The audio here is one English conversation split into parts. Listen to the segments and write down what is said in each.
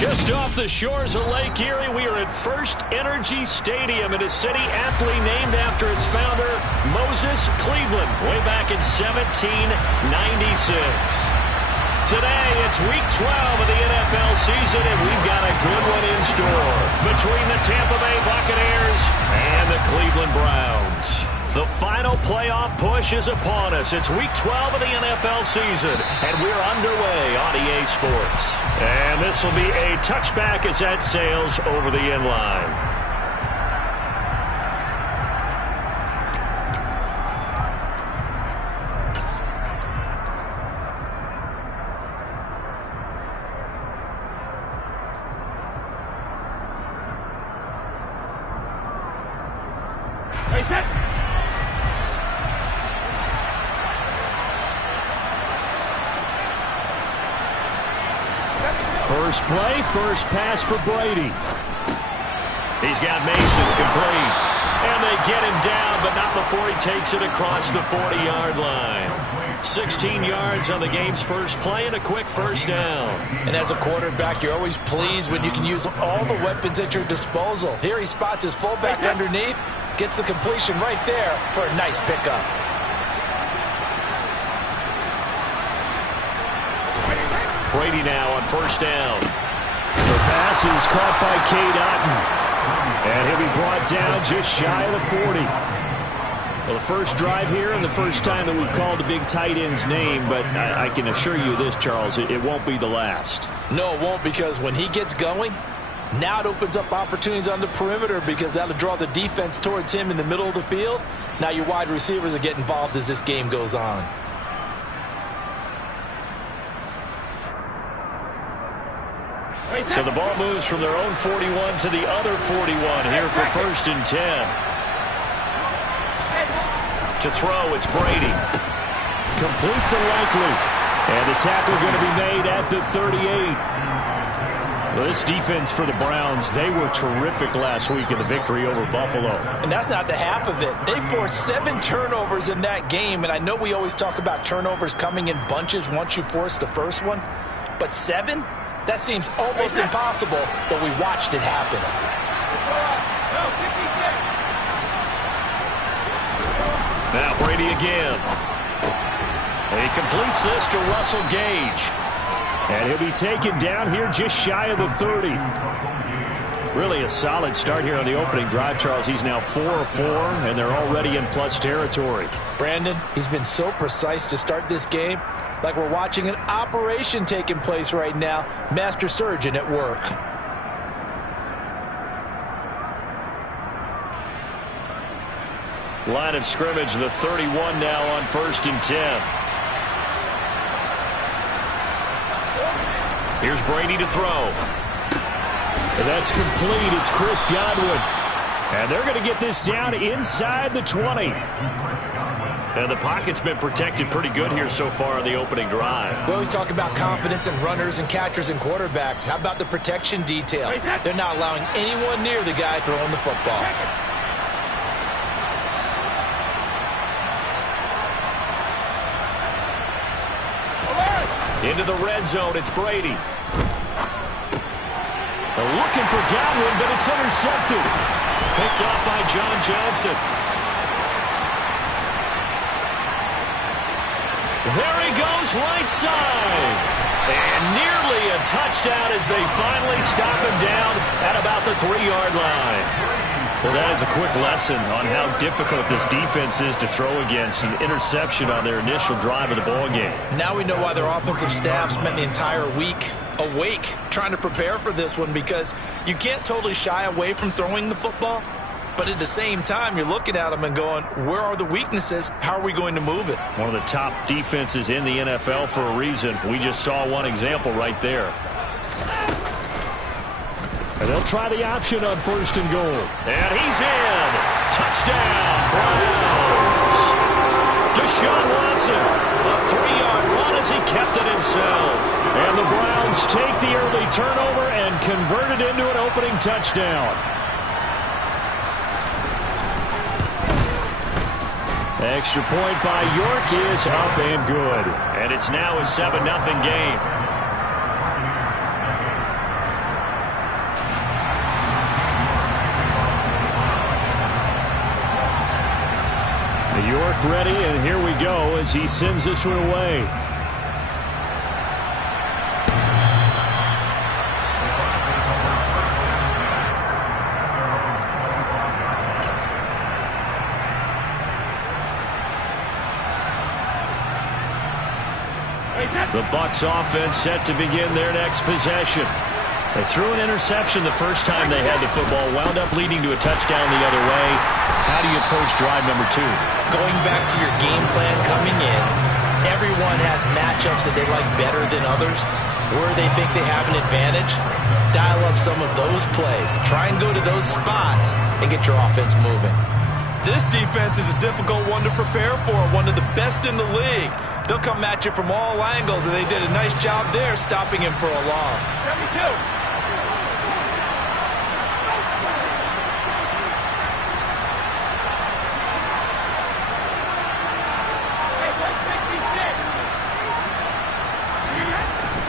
Just off the shores of Lake Erie, we are at First Energy Stadium in a city aptly named after its founder, Moses Cleveland, way back in 1796. Today, it's Week 12 of the NFL season, and we've got a good one in store between the Tampa Bay Buccaneers and the Cleveland Browns. The final playoff push is upon us. It's Week 12 of the NFL season, and we're underway on EA Sports. And this will be a touchback as that sails over the end line. First play, first pass for Brady. He's got Mason complete. And they get him down, but not before he takes it across the 40-yard line. 16 yards on the game's first play and a quick first down. And as a quarterback, you're always pleased when you can use all the weapons at your disposal. Here he spots his fullback underneath, gets the completion right there for a nice pickup. Brady now on first down. The pass is caught by Cade Otton. And he'll be brought down just shy of the 40. Well, the first drive here and the first time that we've called the big tight end's name, but I can assure you this, Charles, it won't be the last. No, it won't, because when he gets going, now it opens up opportunities on the perimeter because that'll draw the defense towards him in the middle of the field. Now your wide receivers will get involved as this game goes on. So the ball moves from their own 41 to the other 41 here for first and 10. To throw, it's Brady. Complete to Likely. And the tackle going to be made at the 38. Well, this defense for the Browns, they were terrific last week in the victory over Buffalo. And that's not the half of it. They forced 7 turnovers in that game. And I know we always talk about turnovers coming in bunches once you force the first one. But 7? That seems almost impossible, but we watched it happen. Now Brady again. And he completes this to Russell Gage. And he'll be taken down here just shy of the 30. Really a solid start here on the opening drive, Charles. He's now 4 of 4, and they're already in plus territory. Brandon, he's been so precise to start this game, like we're watching an operation taking place right now. Master surgeon at work. Line of scrimmage, the 31 now on first and 10. Here's Brady to throw. And that's complete. It's Chris Godwin. And they're going to get this down inside the 20. And the pocket's been protected pretty good here so far on the opening drive. We always talk about confidence in runners and catchers and quarterbacks. How about the protection detail? They're not allowing anyone near the guy throwing the football. Into the red zone, it's Brady. They're looking for Godwin, but it's intercepted. Picked off by John Johnson. There he goes, right side. And nearly a touchdown as they finally stop him down at about the 3-yard line. Well, that is a quick lesson on how difficult this defense is to throw against. An interception on their initial drive of the ballgame. Now we know why their offensive staff spent the entire week awake trying to prepare for this one, because you can't totally shy away from throwing the football. But at the same time, you're looking at them and going, where are the weaknesses? How are we going to move it? One of the top defenses in the NFL for a reason. We just saw one example right there. And they'll try the option on first and goal. And he's in. Touchdown, Browns. Deshaun Watson, a 3-yard run as he kept it himself. And the Browns take the early turnover and convert it into an opening touchdown. Extra point by York is up and good. And it's now a 7-0 game. York ready, and here we go as he sends this one away. The Bucs offense set to begin their next possession. They threw an interception the first time they had the football, wound up leading to a touchdown the other way. How do you approach drive number 2? Going back to your game plan coming in, everyone has matchups that they like better than others. Where they think they have an advantage, dial up some of those plays. Try and go to those spots and get your offense moving. This defense is a difficult one to prepare for, one of the best in the league. They'll come at you from all angles, and they did a nice job there stopping him for a loss.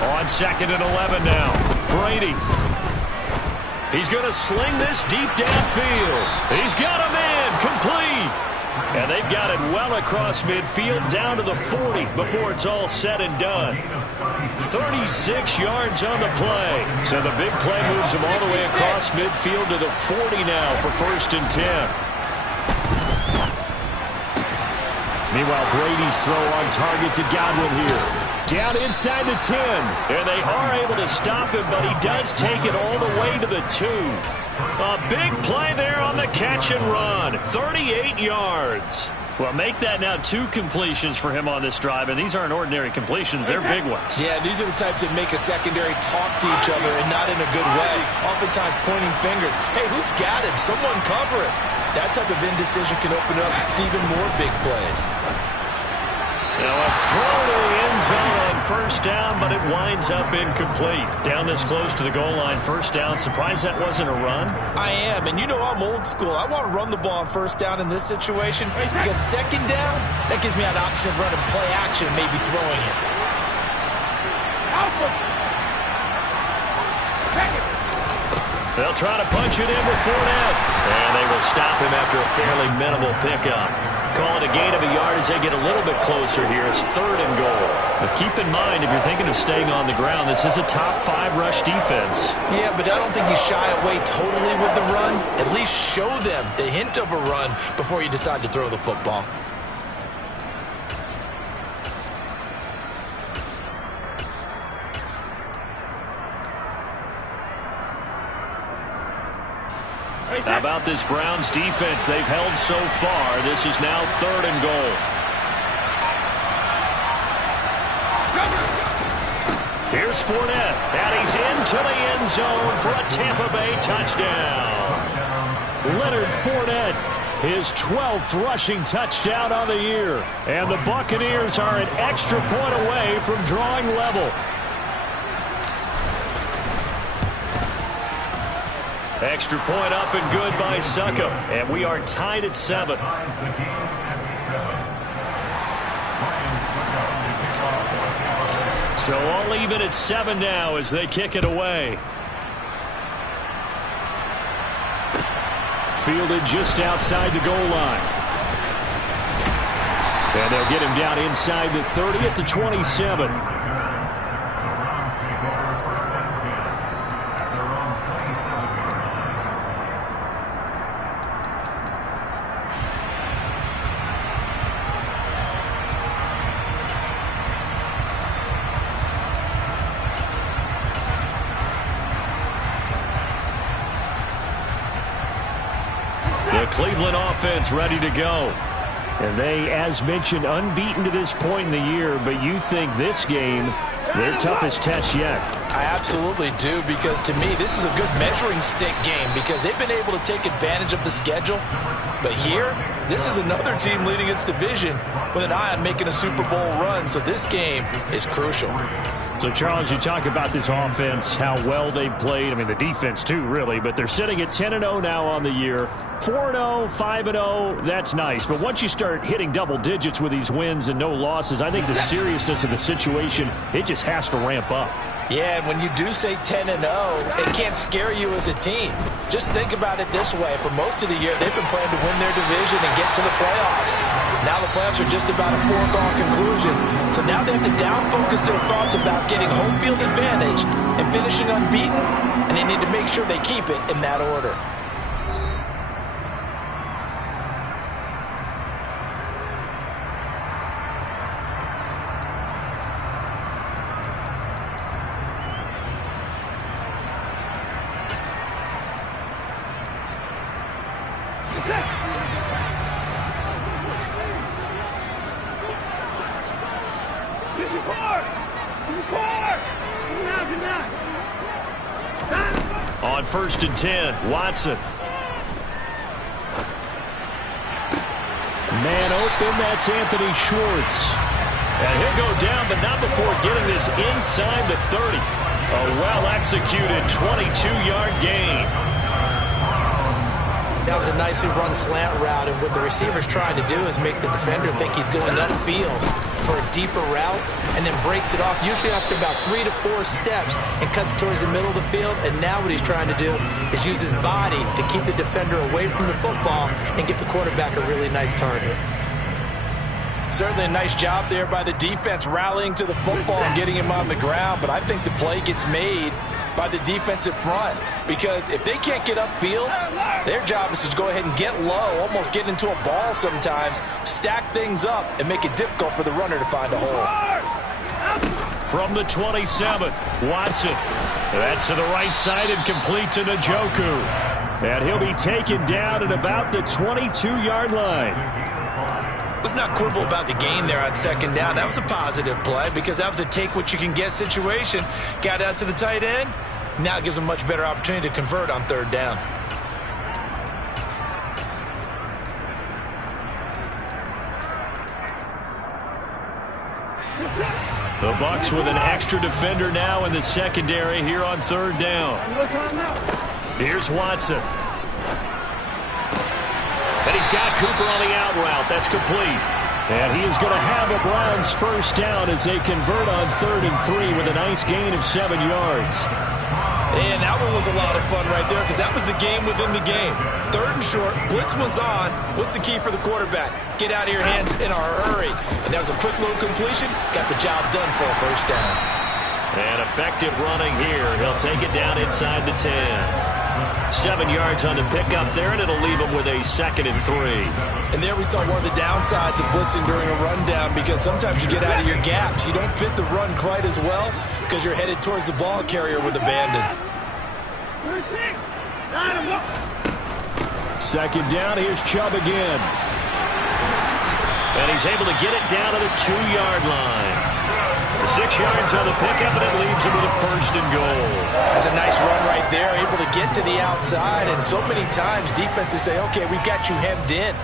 On 2nd and 11 now. Brady. He's going to sling this deep downfield. He's got him in. Complete. And they've got it well across midfield down to the 40 before it's all said and done. 36 yards on the play. So the big play moves him all the way across midfield to the 40 now for 1st and 10. Meanwhile, Brady's throw on target to Godwin here. Down inside the 10. And they are able to stop him, but he does take it all the way to the 2. A big play there on the catch and run. 38 yards. Well, make that now 2 completions for him on this drive, and these aren't ordinary completions. They're big ones. Yeah, these are the types that make a secondary talk to each other and not in a good way. Oftentimes pointing fingers. Hey, who's got him? Someone cover it. That type of indecision can open up to even more big plays. Now a throw to the end zone on 1st down, but it winds up incomplete. Down this close to the goal line, 1st down. Surprised that wasn't a run? I am, and you know I'm old school. I want to run the ball on 1st down in this situation because 2nd down, that gives me an option of running play action and maybe throwing it. They'll try to punch it in with Fournette, and they will stop him after a fairly minimal pickup. Call it a gain of a yard as they get a little bit closer here. It's 3rd and goal. But keep in mind, if you're thinking of staying on the ground, this is a top 5 rush defense. Yeah, but I don't think you shy away totally with the run. At least show them the hint of a run before you decide to throw the football. How about this Browns defense they've held so far? This is now 3rd and goal. Here's Fournette, and he's into the end zone for a Tampa Bay touchdown. Leonard Fournette, his 12th rushing touchdown on the year. And the Buccaneers are an extra point away from drawing level. Extra point up and good by Succop. And we are tied at 7. So all even at 7 now as they kick it away. Fielded just outside the goal line. And they'll get him down inside the 30 at the 27. The Cleveland offense ready to go. And they, as mentioned, unbeaten to this point in the year, but you think this game, their toughest test yet. I absolutely do, because to me, this is a good measuring stick game because they've been able to take advantage of the schedule. But here, this is another team leading its division with an eye on making a Super Bowl run, so this game is crucial. So, Charles, you talk about this offense, how well they've played. I mean, the defense, too, really. But they're sitting at 10-0 now on the year. 4-0, 5-0, that's nice. But once you start hitting double digits with these wins and no losses, I think the seriousness of the situation, it just has to ramp up. Yeah, and when you do say 10-0, it can't scare you as a team. Just think about it this way. For most of the year, they've been playing to win their division and get to the playoffs. Now the playoffs are just about a foregone conclusion. So now they have to down-focus their thoughts about getting home field advantage and finishing unbeaten, and they need to make sure they keep it in that order. On 1st and 10, Watson. Man open, that's Anthony Schwartz. And he'll go down, but not before getting this inside the 30. A well-executed 22-yard gain. That was a nicely run slant route, and what the receiver's trying to do is make the defender think he's going upfield for a deeper route, and then breaks it off, usually after about 3 to 4 steps, and cuts towards the middle of the field. And now what he's trying to do is use his body to keep the defender away from the football and get the quarterback a really nice target. Certainly a nice job there by the defense rallying to the football and getting him on the ground, but I think the play gets made by the defensive front, because if they can't get upfield, their job is to go ahead and get low, almost get into a ball sometimes, stack things up, and make it difficult for the runner to find a hole. From the 27, Watson. That's to the right side and complete to Njoku. And he'll be taken down at about the 22-yard line. Let's not quibble about the gain there on 2nd down. That was a positive play because that was a take-what-you-can-get situation. Got out to the tight end. Now it gives them a much better opportunity to convert on 3rd down. The Bucs with an extra defender now in the secondary here on 3rd down. Here's Watson. And he's got Cooper on the out route. That's complete. And he is going to have a Browns 1st down as they convert on 3rd and 3 with a nice gain of 7 yards. And that one was a lot of fun right there because that was the game within the game. 3rd and short, blitz was on. What's the key for the quarterback? Get out of your hands in a hurry. And that was a quick little completion. Got the job done for a 1st down. And effective running here. He'll take it down inside the 10. 7 yards on the pickup there, and it'll leave him with a 2nd and 3. And there we saw one of the downsides of blitzing during a rundown, because sometimes you get out of your gaps. You don't fit the run quite as well because you're headed towards the ball carrier with abandon. 2nd down, here's Chubb again. And he's able to get it down to the 2-yard line. 6 yards on the pickup, and it leaves him with a 1st and goal. That's a nice run right there, able to get to the outside. And so many times defenses say, okay, we've got you hemmed in.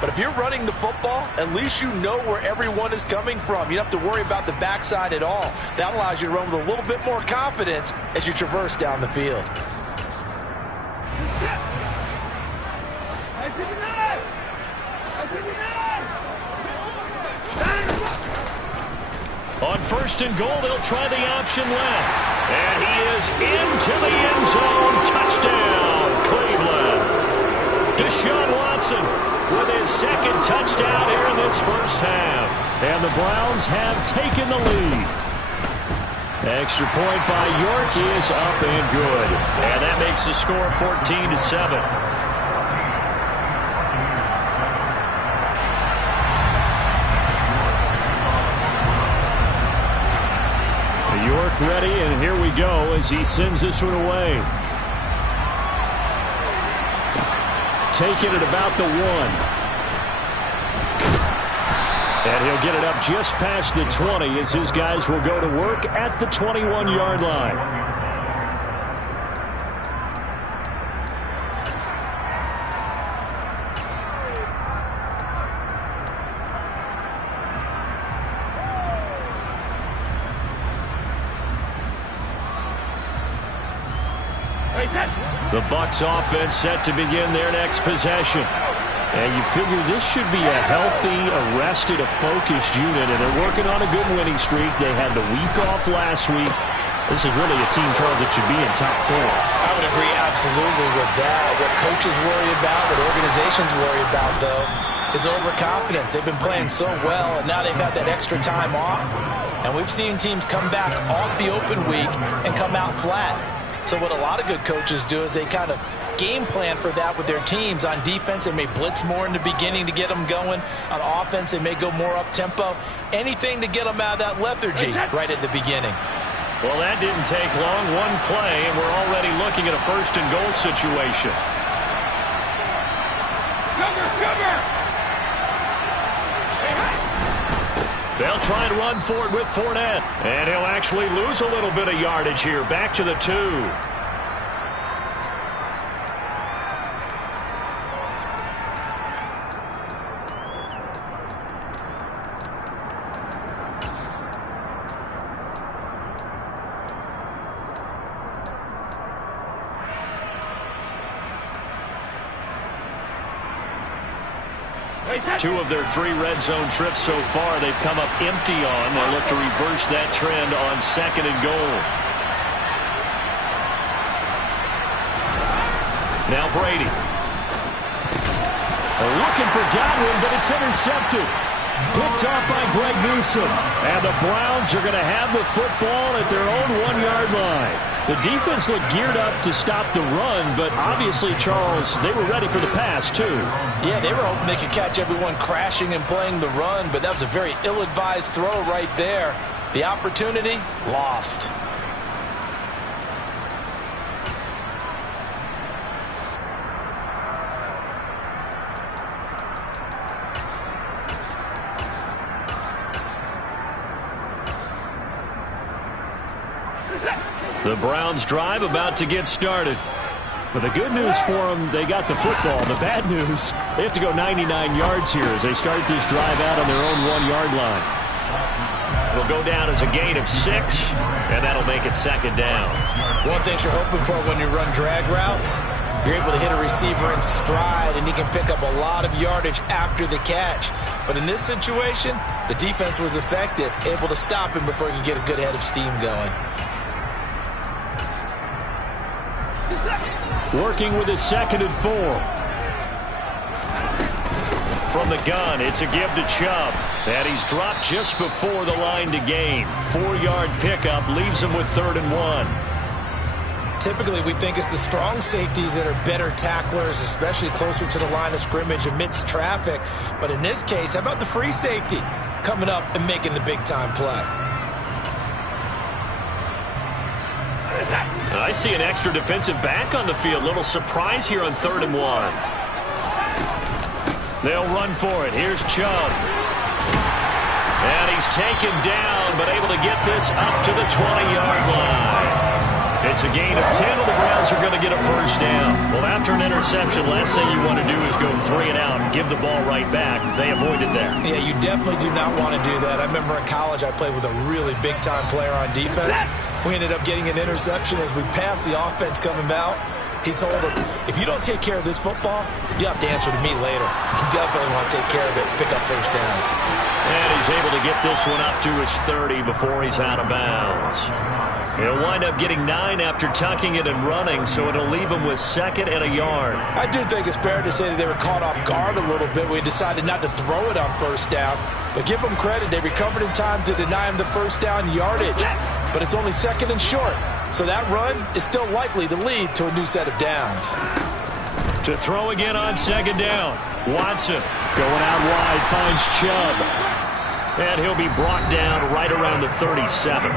But if you're running the football, at least you know where everyone is coming from. You don't have to worry about the backside at all. That allows you to run with a little bit more confidence as you traverse down the field. On 1st and goal, they'll try the option left. And he is into the end zone. Touchdown, Cleveland. Deshaun Watson with his 2nd touchdown here in this 1st half. And the Browns have taken the lead. Extra point by York is up and good. And that makes the score 14-7. York ready, and here we go as he sends this one away. Taking it about the 1. And he'll get it up just past the 20 as his guys will go to work at the 21-yard line. The Bucs offense set to begin their next possession. And you figure this should be a healthy, arrested, a focused unit, and they're working on a good winning streak. They had the week off last week. This is really a team, Charles, that should be in top form. I would agree absolutely with that. What coaches worry about, what organizations worry about, though, is overconfidence. They've been playing so well, and now they've had that extra time off. And we've seen teams come back off the open week and come out flat. So what a lot of good coaches do is they kind of game plan for that with their teams. On defense, they may blitz more in the beginning to get them going. On offense, they may go more up-tempo. Anything to get them out of that lethargy right at the beginning. Well, that didn't take long. One play, and we're already looking at a first-and-goal situation. They'll try and run for it with Fournette. And he'll actually lose a little bit of yardage here. Back to the 2. Two of their 3 red zone trips so far, they've come up empty on. They'll look to reverse that trend on 2nd and goal. Now Brady. They're looking for Godwin, but it's intercepted. Picked off by Greg Newsome. And the Browns are going to have the football at their own 1-yard line. The defense looked geared up to stop the run, but obviously, Charles, they were ready for the pass, too. Yeah, they were hoping they could catch everyone crashing and playing the run, but that was a very ill-advised throw right there. The opportunity, lost. The Browns drive about to get started. But the good news for them, they got the football. The bad news, they have to go 99 yards here as they start this drive out on their own 1-yard line. It'll go down as a gain of 6, and that'll make it 2nd down. One thing you're hoping for when you run drag routes, you're able to hit a receiver in stride, and he can pick up a lot of yardage after the catch. But in this situation, the defense was effective, able to stop him before he could get a good head of steam going. Working with his 2nd and 4. From the gun, it's a give to Chubb. And he's dropped just before the line to gain. 4-yard pickup leaves him with 3rd and 1. Typically, we think it's the strong safeties that are better tacklers, especially closer to the line of scrimmage amidst traffic. But in this case, how about the free safety coming up and making the big-time play? I see an extra defensive back on the field. Little surprise here on 3rd and 1. They'll run for it. Here's Chubb. And he's taken down, but able to get this up to the 20-yard line. It's a gain of 10, and the Browns are going to get a 1st down. Well, after an interception, last thing you want to do is go 3 and out and give the ball right back. They avoided that. Yeah, you definitely do not want to do that. I remember in college I played with a really big-time player on defense. We ended up getting an interception as we passed the offense coming out. He told him, if you don't take care of this football, you have to answer to me later. You definitely want to take care of it, pick up 1st downs. And he's able to get this one up to his 30 before he's out of bounds. He'll wind up getting 9 after tucking it and running, so it'll leave him with 2nd and a yard. I do think it's fair to say that they were caught off guard a little bit. We decided not to throw it on 1st down. But give them credit. They recovered in time to deny him the 1st down yardage. But it's only 2nd and short. So that run is still likely to lead to a new set of downs. To throw again on 2nd down. Watson going out wide, finds Chubb. And he'll be brought down right around the 37.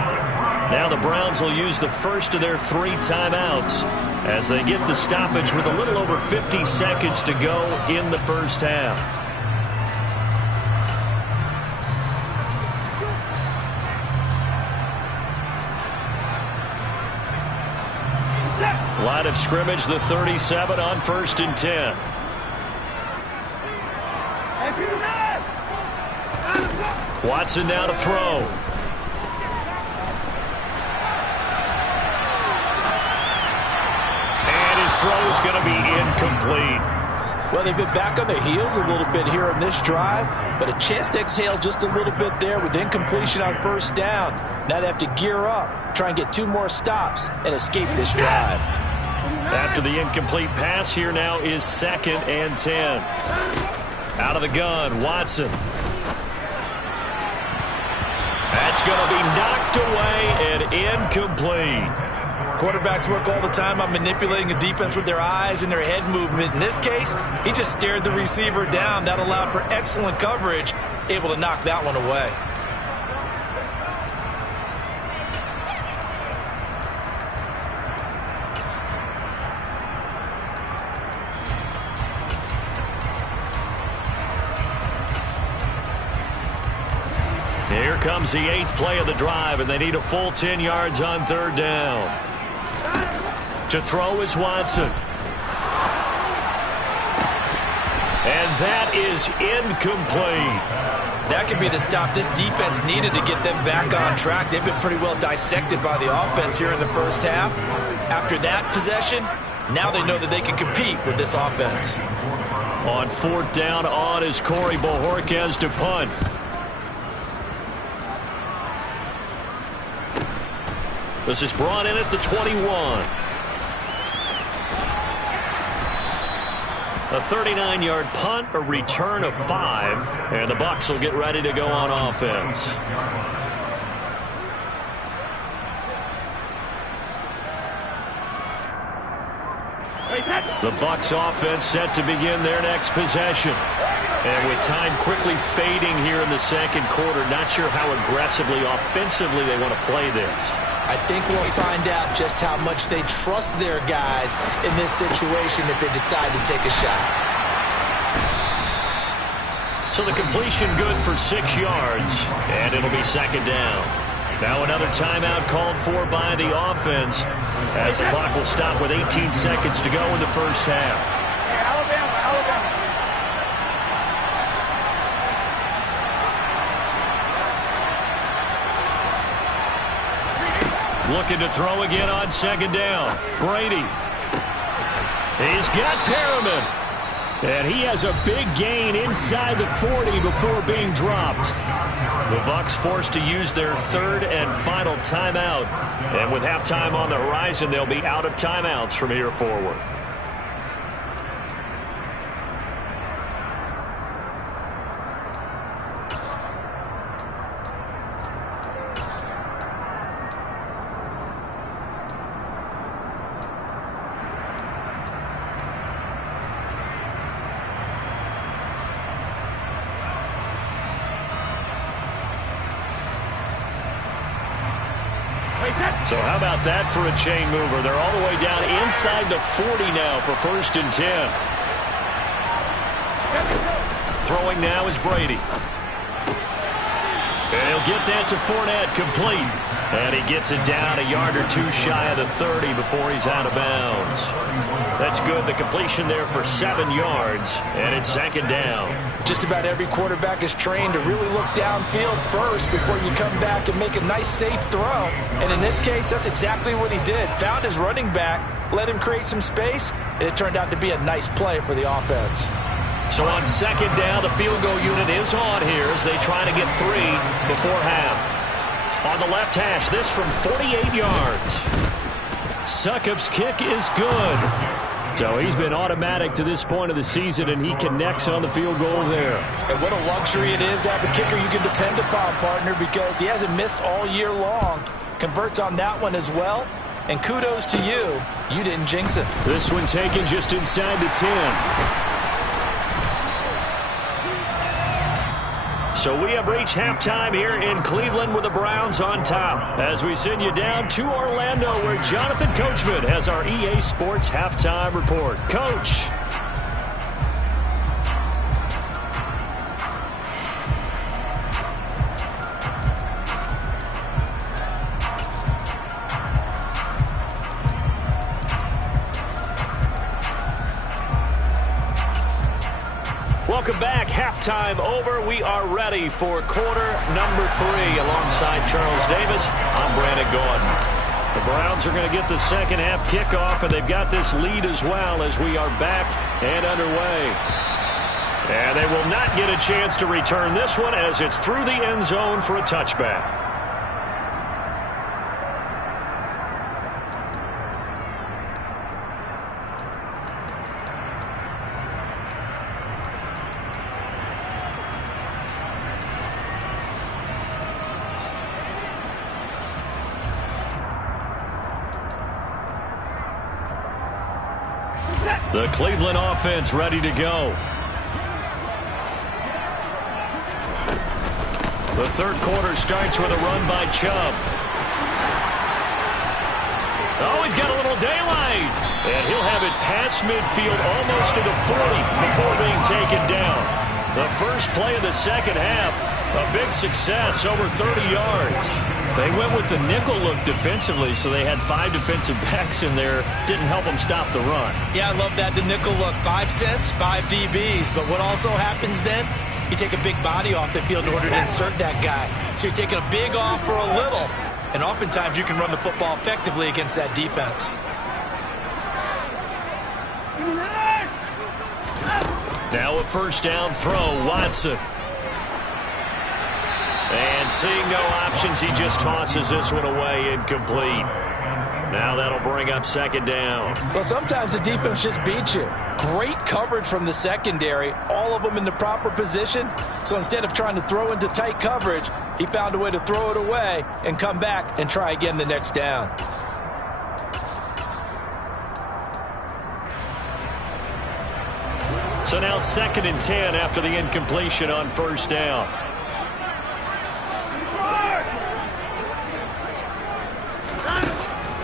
Now the Browns will use the first of their 3 timeouts as they get the stoppage with a little over 50 seconds to go in the 1st half. Line of scrimmage, the 37 on 1st and 10. Watson now to throw. And his throw is going to be incomplete. Well, they've been back on their heels a little bit here on this drive, but a chance to exhale just a little bit there with incompletion on 1st down. Now they have to gear up, try and get 2 more stops, and escape this drive. After the incomplete pass, here now is 2nd and 10. Out of the gun, Watson. That's going to be knocked away and incomplete. Quarterbacks work all the time on manipulating a defense with their eyes and their head movement. In this case, he just stared the receiver down. That allowed for excellent coverage, able to knock that one away. Here comes the 8th play of the drive, and they need a full 10 yards on 3rd down. To throw is Watson. And that is incomplete. That could be the stop this defense needed to get them back on track. They've been pretty well dissected by the offense here in the first half. After that possession, now they know that they can compete with this offense. On 4th down, on is Corey Bojorquez to punt. This is brought in at the 21. A 39-yard punt, a return of 5, and the Bucs will get ready to go on offense. The Bucs offense set to begin their next possession. And with time quickly fading here in the second quarter, not sure how aggressively, offensively they want to play this. I think we'll find out just how much they trust their guys in this situation if they decide to take a shot. So the completion good for 6 yards, and it'll be 2nd down. Now another timeout called for by the offense as the clock will stop with 18 seconds to go in the first half. Looking to throw again on 2nd down. Brady. He's got Perriman. And he has a big gain inside the 40 before being dropped. The Bucs forced to use their 3rd and final timeout. And with halftime on the horizon, they'll be out of timeouts from here forward. So how about that for a chain mover? They're all the way down inside the 40 now for 1st and 10. Throwing now is Brady. And he'll get that to Fournette, complete. And he gets it down a yard or 2 shy of the 30 before he's out of bounds. That's good. The completion there for 7 yards, and it's 2nd down. Just about every quarterback is trained to really look downfield first before you come back and make a nice, safe throw. And in this case, that's exactly what he did. Found his running back, let him create some space, and it turned out to be a nice play for the offense. So on 2nd down, the field goal unit is on here as they try to get 3 before half. On the left hash, this from 48 yards. Succop's kick is good. So he's been automatic to this point of the season, and he connects on the field goal there. And what a luxury it is to have a kicker you can depend upon, partner, because he hasn't missed all year long. Converts on that one as well. And kudos to you. You didn't jinx it. This one taken just inside the 10. So we have reached halftime here in Cleveland with the Browns on top as we send you down to Orlando where Jonathan Coachman has our EA Sports halftime report. Coach. Welcome back. Halftime over. We are ready for quarter number 3 alongside Charles Davis. I'm Brandon Gordon. The Browns are going to get the second half kickoff, and they've got this lead as well as we are back and underway. And they will not get a chance to return this one as it's through the end zone for a touchback. The Cleveland offense ready to go. The third quarter starts with a run by Chubb. Oh, he's got a little daylight. And he'll have it past midfield almost to the 40 before being taken down. The first play of the second half, a big success, over 30 yards. They went with the nickel look defensively, so they had 5 defensive backs in there. Didn't help them stop the run. Yeah, I love that, the nickel look. 5 cents, 5 DBs. But what also happens then? You take a big body off the field in order to insert that guy. So you're taking a big off for a little. And oftentimes you can run the football effectively against that defense. Now a first down throw, Watson. And seeing no options, he just tosses this one away, incomplete. Now that'll bring up second down. Well, sometimes the defense just beats you. Great coverage from the secondary, all of them in the proper position. So instead of trying to throw into tight coverage, he found a way to throw it away and come back and try again the next down. So now 2nd and 10 after the incompletion on first down.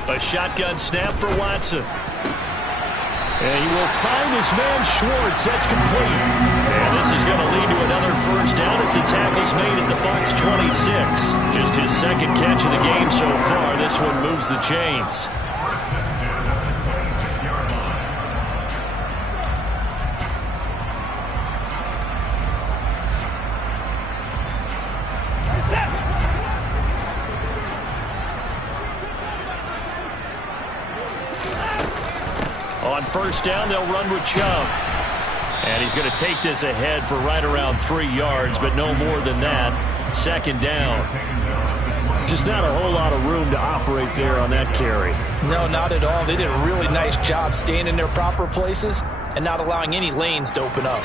A shotgun snap for Watson. And he will find his man Schwartz. That's complete. And this is going to lead to another first down as the tackle's made at the Bucs 26. Just his second catch of the game so far. This one moves the chains. On first down, they'll run with Chubb. And he's going to take this ahead for right around 3 yards, but no more than that. Second down. Just not a whole lot of room to operate there on that carry. No, not at all. They did a really nice job staying in their proper places and not allowing any lanes to open up.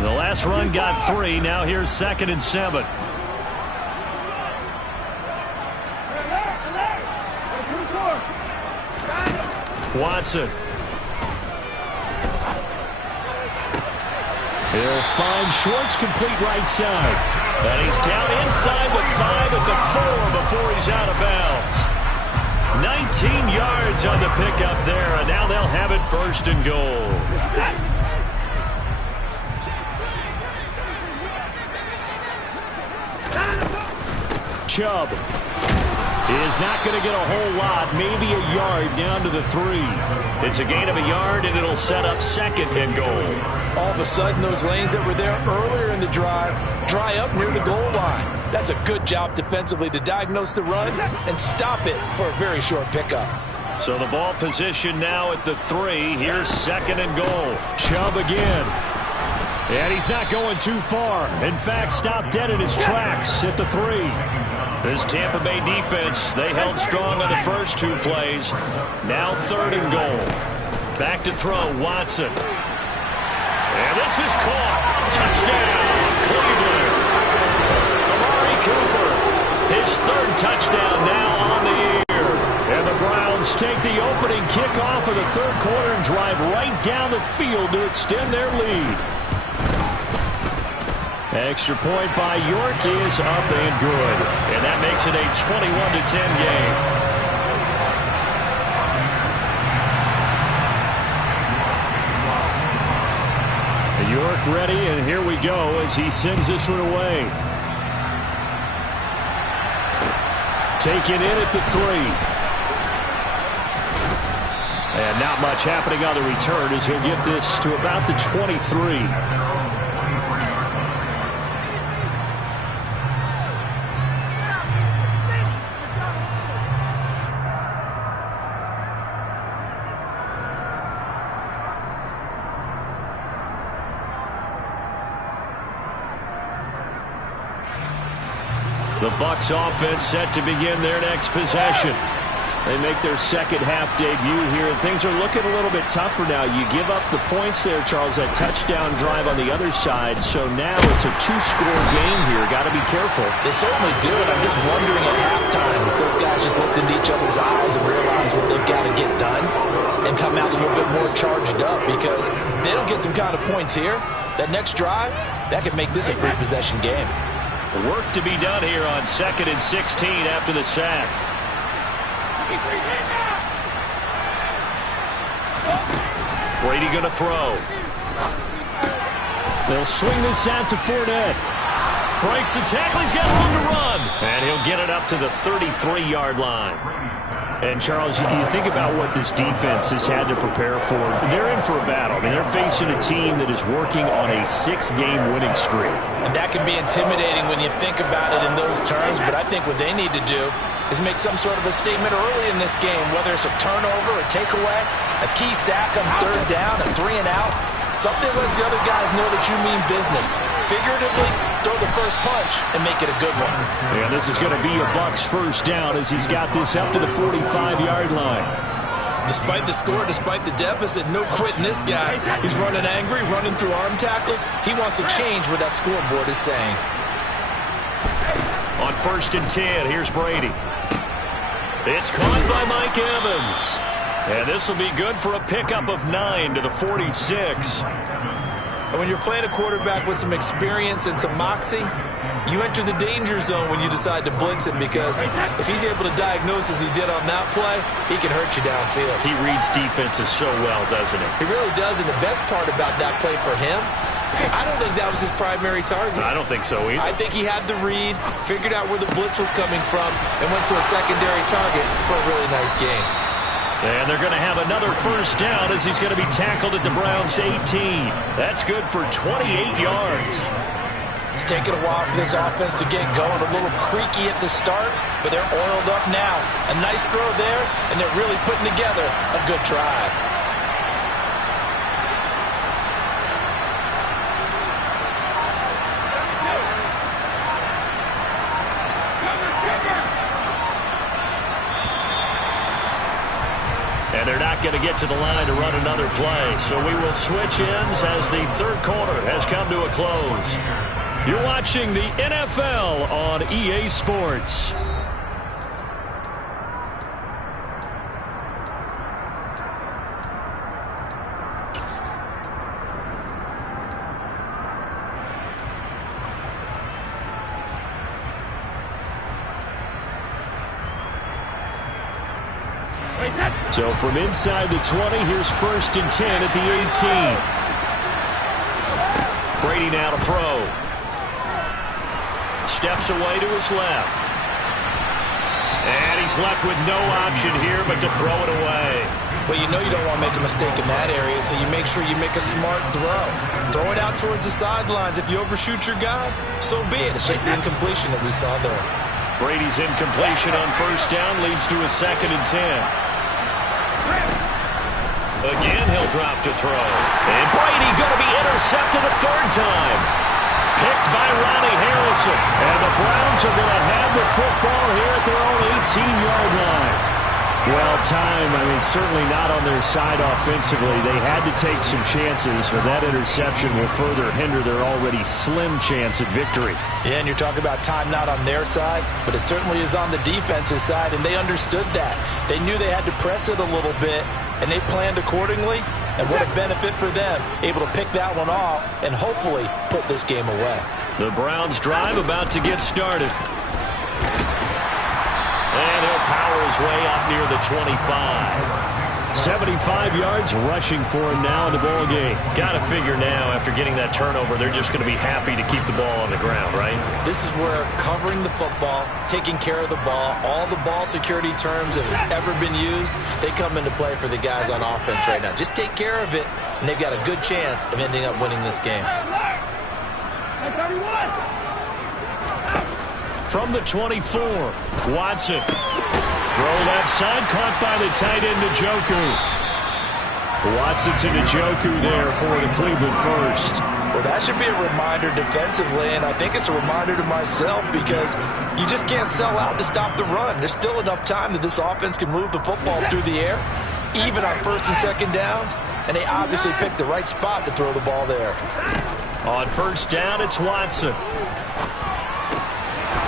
The last run got 3. Now here's 2nd and 7. Watson. He'll find Schwartz, complete right side. And he's down inside the 5 at the 4 before he's out of bounds. 19 yards on the pickup there, and now they'll have it 1st and goal. Chubb is not going to get a whole lot, maybe a yard down to the 3. It's a gain of a yard, and it'll set up 2nd and goal. All of a sudden, those lanes that were there earlier in the drive dry up near the goal line. That's a good job defensively to diagnose the run and stop it for a very short pickup. So the ball position now at the 3. Here's 2nd and goal. Chubb again. And he's not going too far. In fact, stopped dead in his tracks at the 3. This Tampa Bay defense, they held strong on the first 2 plays. Now 3rd and goal. Back to throw, Watson. And this is caught. Touchdown, Cleveland. Amari Cooper, his 3rd touchdown now on the year. And the Browns take the opening kickoff of the 3rd quarter and drive right down the field to extend their lead. Extra point by York is up and good. And that makes it a 21-10 game. York ready, and here we go as he sends this one away. Taken in at the 3. And not much happening on the return as he'll get this to about the 23. The Bucs offense set to begin their next possession. They make their second half debut here, and things are looking a little bit tougher now. You give up the points there, Charles, that touchdown drive on the other side, so now it's a two-score game here. Got to be careful. They certainly do, and I'm just wondering at halftime if those guys just looked into each other's eyes and realized what they've got to get done and come out a little bit more charged up, because if they don't get some kind of points here, that next drive, that could make this a three-possession game. Work to be done here on 2nd and 16 after the sack. Brady going to throw. They'll swing this out to Fournette. Breaks the tackle. He's got room to run. And he'll get it up to the 33-yard line. And, Charles, you think about what this defense has had to prepare for. They're in for a battle. I mean, they're facing a team that is working on a 6-game winning streak. And that can be intimidating when you think about it in those terms, but I think what they need to do is make some sort of a statement early in this game, whether it's a turnover, a takeaway, a key sack on 3rd down, a 3-and-out. Something lets the other guys know that you mean business. Figuratively, throw the first punch and make it a good one. Yeah, this is going to be a Bucs first down as he's got this up to the 45-yard line. Despite the score, despite the deficit, no quitting this guy. He's running angry, running through arm tackles. He wants to change what that scoreboard is saying. On 1st and 10, here's Brady. It's caught by Mike Evans. And this will be good for a pickup of 9 to the 46. And when you're playing a quarterback with some experience and some moxie, you enter the danger zone when you decide to blitz him, because if he's able to diagnose as he did on that play, he can hurt you downfield. He reads defenses so well, doesn't he? He really does, and the best part about that play for him, I don't think that was his primary target. I don't think so either. I think he had the read, figured out where the blitz was coming from, and went to a secondary target for a really nice gain. And they're going to have another first down as he's going to be tackled at the Browns' 18. That's good for 28 yards. It's taken a while for this offense to get going. A little creaky at the start, but they're oiled up now. A nice throw there, and they're really putting together a good drive. And they're not going to get to the line to run another play. So we will switch ends as the third quarter has come to a close. You're watching the NFL on EA Sports. So from inside the 20, here's 1st and 10 at the 18. Brady now to throw. Steps away to his left. And he's left with no option here but to throw it away. Well, you know you don't want to make a mistake in that area, so you make sure you make a smart throw. Throw it out towards the sidelines. If you overshoot your guy, so be it. It's just the incompletion that we saw there. Brady's incompletion on 1st down leads to a 2nd and 10. Again, he'll drop to throw. And Brady going to be intercepted a 3rd time. Picked by Ronnie Harrison. And the Browns are going to have the football here at their own 18-yard line. Well, time, certainly not on their side offensively. They had to take some chances, but that interception will further hinder their already slim chance at victory. Yeah, and you're talking about time not on their side, but it certainly is on the defense's side, and they understood that. They knew they had to press it a little bit, and they planned accordingly, and what a benefit for them, able to pick that one off and hopefully put this game away. The Browns drive about to get started. And he'll power his way up near the 25. 75 yards rushing for him now in the ball game. Got to figure now, after getting that turnover, they're just going to be happy to keep the ball on the ground, right? This is where covering the football, taking care of the ball, all the ball security terms that have ever been used, they come into play for the guys on offense right now. Just take care of it, and they've got a good chance of ending up winning this game. From the 24, Watson. Throw left side, caught by the tight end, Njoku. Watson to Njoku there for the Cleveland first. Well, that should be a reminder defensively, and I think it's a reminder to myself because you just can't sell out to stop the run. There's still enough time that this offense can move the football through the air, even on first and second downs, and they obviously picked the right spot to throw the ball there. On first down, it's Watson.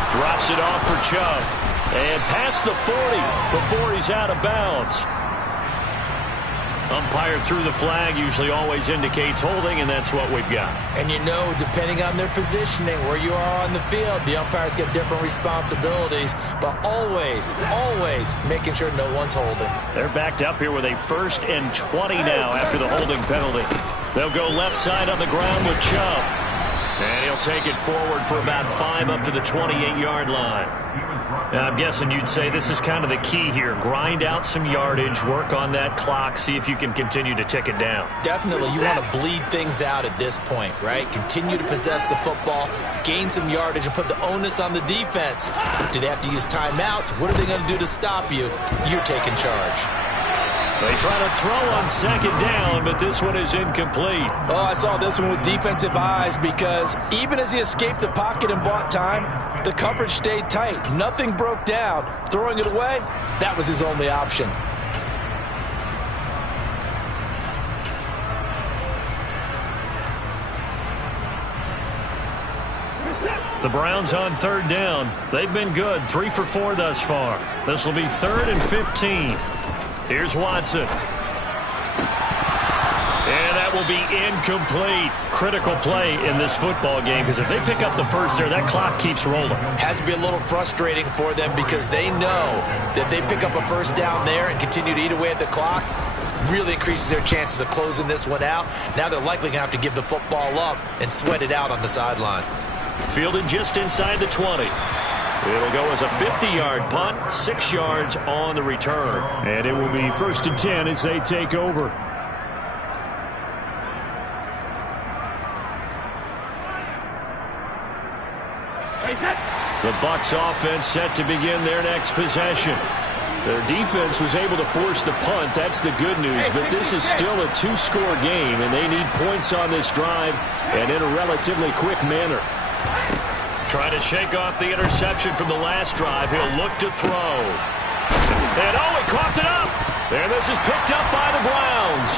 Drops it off for Chubb. And past the 40 before he's out of bounds. Umpire threw the flag, usually always indicates holding, and that's what we've got. And you know, depending on their positioning, where you are on the field, the umpires get different responsibilities, but always, always making sure no one's holding. They're backed up here with a 1st and 20 now after the holding penalty. They'll go left side on the ground with Chubb. And he'll take it forward for about 5 up to the 28-yard line. Now, I'm guessing you'd say this is kind of the key here. Grind out some yardage, work on that clock, see if you can continue to tick it down. Definitely. You want to bleed things out at this point, right? Continue to possess the football, gain some yardage, and put the onus on the defense. Do they have to use timeouts? What are they going to do to stop you? You're taking charge. They try to throw on second down, but this one is incomplete. Oh, I saw this one with defensive eyes because even as he escaped the pocket and bought time, the coverage stayed tight. Nothing broke down. Throwing it away, that was his only option. The Browns on third down. They've been good, 3 for 4 thus far. This will be 3rd and 15. Here's Watson. And that will be incomplete. Critical play in this football game because if they pick up the first there, that clock keeps rolling. Has to be a little frustrating for them because they know that they pick up a first down there and continue to eat away at the clock, really increases their chances of closing this one out. Now they're likely going to have to give the football up and sweat it out on the sideline. Fielded just inside the 20. It'll go as a 50-yard punt, 6 yards on the return. And it will be 1st and 10 as they take over. The Bucs offense set to begin their next possession. Their defense was able to force the punt. That's the good news. But this is still a 2-score game, and they need points on this drive and in a relatively quick manner. Trying to shake off the interception from the last drive. He'll look to throw. And oh, he coughed it up. And this is picked up by the Browns.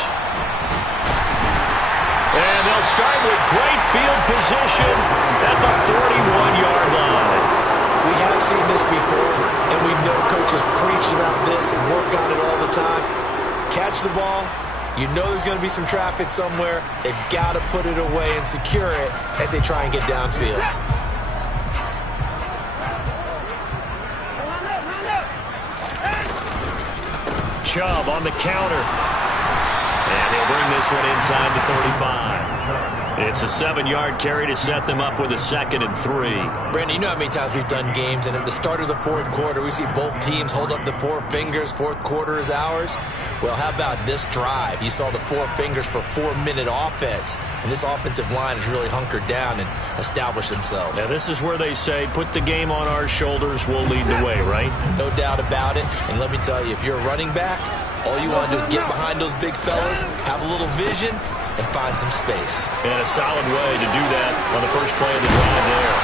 And they'll start with great field position at the 41-yard line. We have seen this before, and we know coaches preach about this and work on it all the time. Catch the ball. You know there's going to be some traffic somewhere. They've got to put it away and secure it as they try and get downfield. Chubb on the counter. And he'll bring this one inside the 35. It's a 7-yard carry to set them up with a 2nd and 3. Brandon, you know how many times we've done games, and at the start of the 4th quarter, we see both teams hold up the 4 fingers. 4th quarter is ours. Well, how about this drive? You saw the 4 fingers for 4-minute offense, and this offensive line has really hunkered down and established themselves. Now, this is where they say, put the game on our shoulders, we'll lead the way, right? No doubt about it, and let me tell you, if you're a running back, all you want to do is get behind those big fellas, have a little vision, and find some space. And a solid way to do that on the first play of the drive there.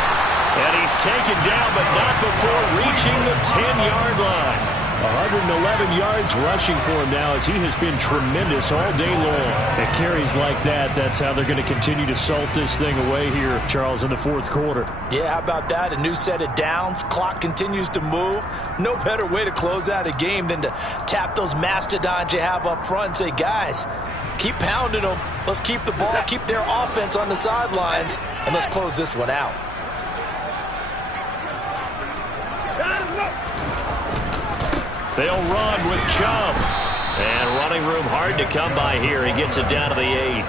And he's taken down, but not before reaching the 10-yard line. 111 yards rushing for him now as he has been tremendous all day long. At carries like that, that's how they're going to continue to salt this thing away here, Charles, in the 4th quarter. Yeah, how about that? A new set of downs. Clock continues to move. No better way to close out a game than to tap those mastodons you have up front and say, guys, keep pounding them. Let's keep the ball, keep their offense on the sidelines, and let's close this one out. They'll run with Chubb. And running room hard to come by here. He gets it down to the 8.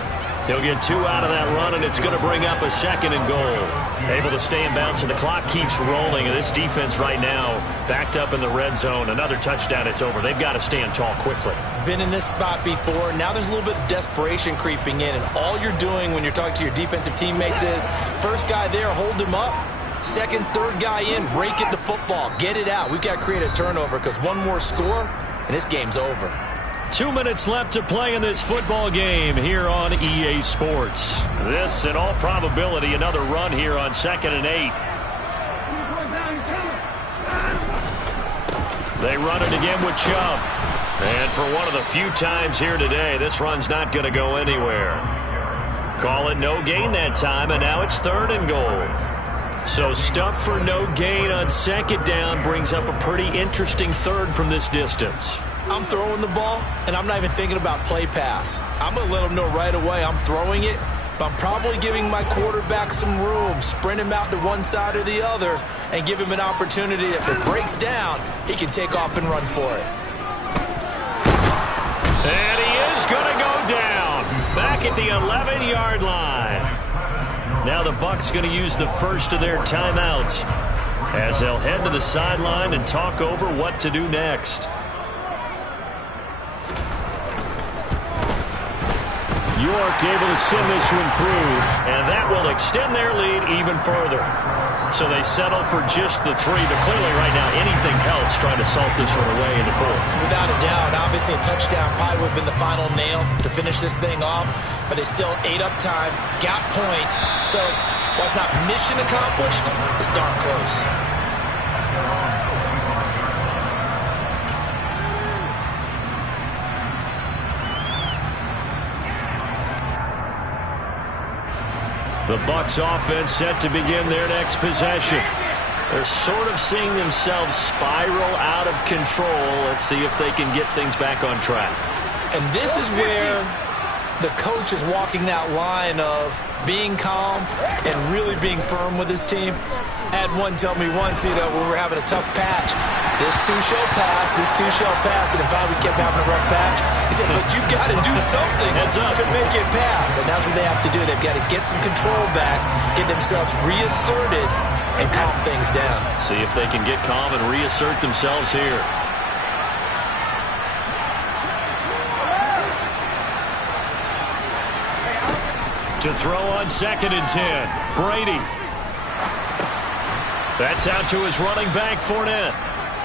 He'll get 2 out of that run, and it's going to bring up a 2nd and goal. Able to stay in bounds, and the clock keeps rolling. And this defense right now backed up in the red zone. Another touchdown, it's over. They've got to stand tall quickly. Been in this spot before. Now there's a little bit of desperation creeping in, and all you're doing when you're talking to your defensive teammates is, first guy there, hold him up. 2nd, 3rd guy in, rake at the football. Get it out. We've got to create a turnover because one more score, and this game's over. 2 minutes left to play in this football game here on EA Sports. This, in all probability, another run here on 2nd and 8. They run it again with Chubb. And for one of the few times here today, this run's not going to go anywhere. Call it no gain that time, and now it's 3rd and goal. So stuff for no gain on 2nd down brings up a pretty interesting 3rd from this distance. I'm throwing the ball, and I'm not even thinking about play pass. I'm going to let them know right away I'm throwing it, but I'm probably giving my quarterback some room, sprint him out to one side or the other, and give him an opportunity. If it breaks down, he can take off and run for it. And he is going to go down back at the 11-yard line. Now the Bucs going to use the first of their timeouts as they'll head to the sideline and talk over what to do next. York able to send this one through, and that will extend their lead even further. So they settle for just the 3, but clearly right now anything helps trying to salt this one away into 4. Without a doubt, obviously a touchdown probably would have been the final nail to finish this thing off, but it's still ate up time, got points. So while it's not mission accomplished, it's darn close. The Bucs offense set to begin their next possession. They're sort of seeing themselves spiral out of control. Let's see if they can get things back on track. And this is where the coach is walking that line of being calm and really being firm with his team. I had one tell me once, when we were having a tough patch, this too shall pass, this too shall pass, and finally we kept having a rough patch. He said, but you've got to do something to make it pass, and that's what they have to do. They've got to get some control back, get themselves reasserted, and calm things down. See if they can get calm and reassert themselves here. To throw on 2nd and 10, Brady. That's out to his running back, Fournette.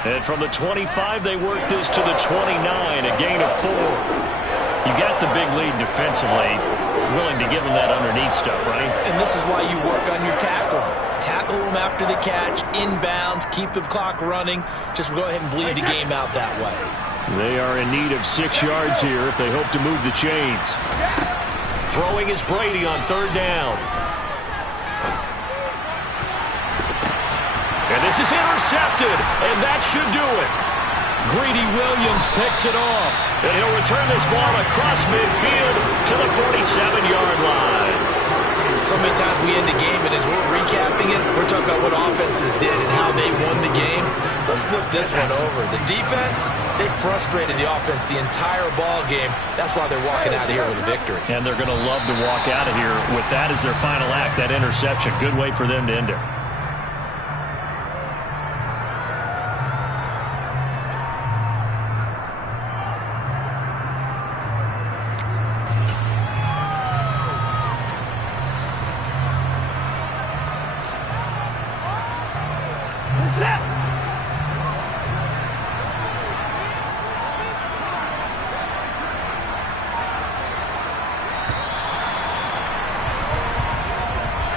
And from the 25, they work this to the 29, a gain of 4. You got the big lead defensively. Willing to give them that underneath stuff, right? And this is why you work on your tackling. Tackle them after the catch, inbounds, keep the clock running. Just go ahead and bleed the game out that way. They are in need of 6 yards here if they hope to move the chains. Throwing is Brady on 3rd down. And this is intercepted, and that should do it. Greedy Williams picks it off, and he'll return this ball across midfield to the 47-yard line. So many times we end the game, and as we're recapping it, we're talking about what offenses did and how they won the game. Let's flip this one over. The defense, they frustrated the offense the entire ball game. That's why they're walking out of here with a victory. And they're going to love to walk out of here with that as their final act, that interception. Good way for them to end it.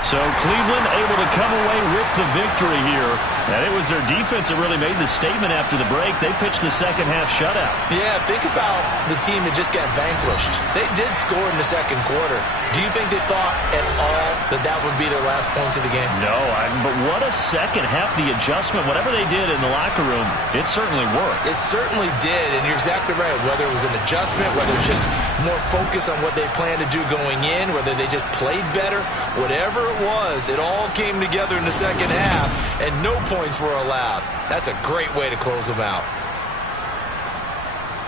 So Cleveland able to come away with the victory here. And it was their defense that really made the statement after the break. They pitched the second half shutout. Yeah, think about the team that just got vanquished. They did score in the second quarter. Do you think they thought at all that that would be their last points of the game? No, but what a second half. The adjustment, whatever they did in the locker room, it certainly worked. It certainly did, and you're exactly right. Whether it was an adjustment, whether it's just more focus on what they planned to do going in, whether they just played better, whatever it was, it all came together in the second half, and no points were allowed. That's a great way to close them out.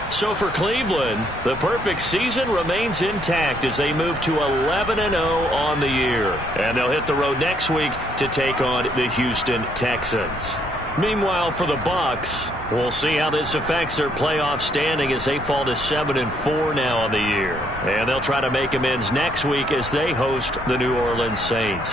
So for Cleveland, the perfect season remains intact as they move to 11-0 on the year. And they'll hit the road next week to take on the Houston Texans. Meanwhile, for the Bucs, we'll see how this affects their playoff standing as they fall to 7-4 now on the year. And they'll try to make amends next week as they host the New Orleans Saints.